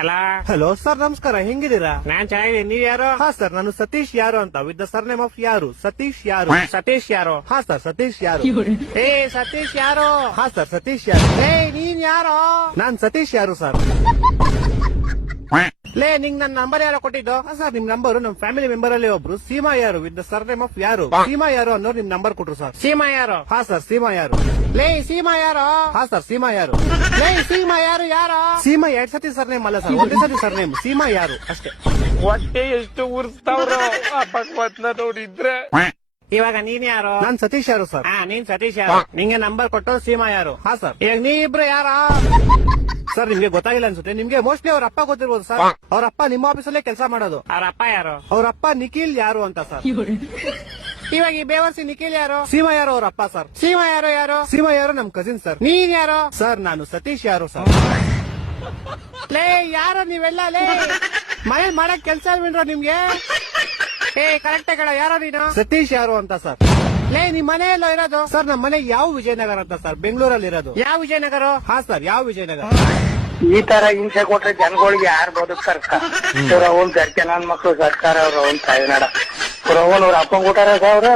ಅಲ್ಲ hello sir, ನಮಸ್ಕಾರ. ಹೆಂಗಿದ್ದೀರಾ? ನಾನ್ ಚೆನ್ನಾಗಿದ್ದೀನಿ. ನೀವ್ ಯಾರು? ಹಾ ಸರ್, ನಾನು ಸತೀಶ್ ಯಾರು ಅಂತ, ವಿತ್ ದ ಸರ್ನೇಮ್ ಆಫ್ ಯಾರು. ಸತೀಶ್ ಯಾರು. ಸತೀಶ್ ಯಾರು? ಹಾ ಸರ್, ಸತೀಶ್ ಯಾರು. ಏ ಸತೀಶ್ ಯಾರು? ಹಾ ಸರ್, ಸತೀಶ್ ಯಾರು. ಏ ನೀನ್ ಯಾರು? ನಾನ್ ಸತೀಶ್ ಯಾರು ಸರ್. ಲೇ ನಿಂಗ್ ನನ್ ನಂಬರ್ ಯಾರೋ ಕೊಟ್ಟಿದ್ದು? ಹಾ ಸರ್, ನಿಮ್ ನಂಬರ್ ನಮ್ ಫ್ಯಾಮಿಲಿ ಮೆಂಬರ್ ಅಲ್ಲಿ ಒಬ್ರು ಸೀಮಾ ಯಾರು ವಿತ್ ದ ಸರ್ನೇಮ್ ಆಫ್ ಯಾರು, ಸೀಮಾ ಯಾರು ಅನ್ನೋರು ನಿಮ್ ನಂಬರ್ ಕೊಟ್ರು ಸರ್. ಸೀಮಾ ಯಾರು? ಹಾ ಸರ್, ಸೀಮಾ ಯಾರು. ಲೇ ಸೀಮಾ ಯಾರು? ಹಾ ಸರ್, ಸೀಮಾ ಯಾರು. ಲೇ ಸೀಮಾ ಯಾರು? ಸೀಮಾ 2 ಸತಿ ಸರ್ನೇಮ್ ಅಲ್ಲ ಸರ್, ಒಂದೇ ಸತಿ ಸರ್ನೇಮ್. ಸೀಮಾ ಯಾರು ಅಷ್ಟೇ. ಹೊಟ್ಟೆ ಎಷ್ಟು ಉರ್ಸ್ತಾವ್ರೋ ಆ ಭಗವತ್ನ ನೋಡಿದ್ರೆ. ಇವಾಗ ನೀನ್ ಯಾರು? ನಾನ್ ಸತೀಶ್ ಯಾರು ಸರ್. ಹಾ ನೀನ್ ಸತೀಶ್ ಯಾರು? ನಿಂಗೆ ನಂಬರ್ ಕೊಟ್ಟು ಸೀಮಾ ಯಾರು? ಹಾ ಸರ್. ಈಗ ನೀ ಇಬ್ರು ಯಾರ? ಸರ್, ನಿಮ್ಗೆ ಗೊತ್ತಾಗಿಲ್ಲ ಅನ್ಸುತ್ತೆ. ನಿಮ್ಗೆ ಮೋಸ್ಟ್ಲಿ ಅವ್ರ ಅಪ್ಪ ಗೊತ್ತಿರ್ಬೋದು ಸರ್. ಅವ್ರ ಅಪ್ಪ ನಿಮ್ಮ ಆಫೀಸಲ್ಲೇ ಕೆಲಸ ಮಾಡೋದು. ಅವ್ರ ಅಪ್ಪ ಯಾರು? ಅವ್ರ ಅಪ್ಪ ನಿಖಿಲ್ ಯಾರು ಅಂತ ಸರ್. ಇವಾಗ ಈ ಬೇವರ್ಸಿ ನಿಖಿಲ್ ಯಾರು? ಸೀಮಾ ಯಾರು ಅವ್ರ ಅಪ್ಪ ಸರ್. ಸೀಮಾ ಯಾರು? ಸೀಮಾ ಯಾರು ನಮ್ ಕಸಿನ್ ಸರ್. ನೀನ್ ಯಾರು? ಸರ್, ನಾನು ಸತೀಶ್ ಯಾರು ಸರ್. ಲೇ ಯಾರು ನೀವೆಲ್ಲ? ಲೇ ಮನೇಲಿ ಮಾಡಕ್ ಕೆಲ್ಸ ಬಿಡ್ರ ನಿಮ್ಗೆ? ಏ ಕರೆಕ್ಟ್ ಕಣ, ಯಾರೋ ನೀನು? ಸತೀಶ್ ಯಾರು ಅಂತ ಸರ್. ಲೇ ನಿಮ್ ಮನೆ ಎಲ್ಲೋ ಇರೋದು? ಸರ್, ನಮ್ಮ ಮನೆ ಯಾವ ವಿಜಯನಗರ ಅಂತ ಸರ್, ಬೆಂಗಳೂರಲ್ಲಿ ಇರೋದು. ಯಾವ ವಿಜಯನಗರ? ಹಾ ಸರ್, ಯಾವ ವಿಜಯನಗರ. ಈ ತರ ಹಿಂಸೆ ಕೊಟ್ರೆ ಜನಗಳಿಗೆ ಯಾರು ಬದುಕ್ತಾರ? ಅವ್ರ ಅವನ್ ನನ್ ಮಕ್ಳು ಸರ್ಕಾರ ಅವ್ರ ಅವನ್ ತಾಯಿನಾಡ ಅವ್ರ ಅವನ್ ಅವ್ರ ಅಪ್ಪಂಗ್ ಕೊಟ್ಟಾರ ಅವ್ರ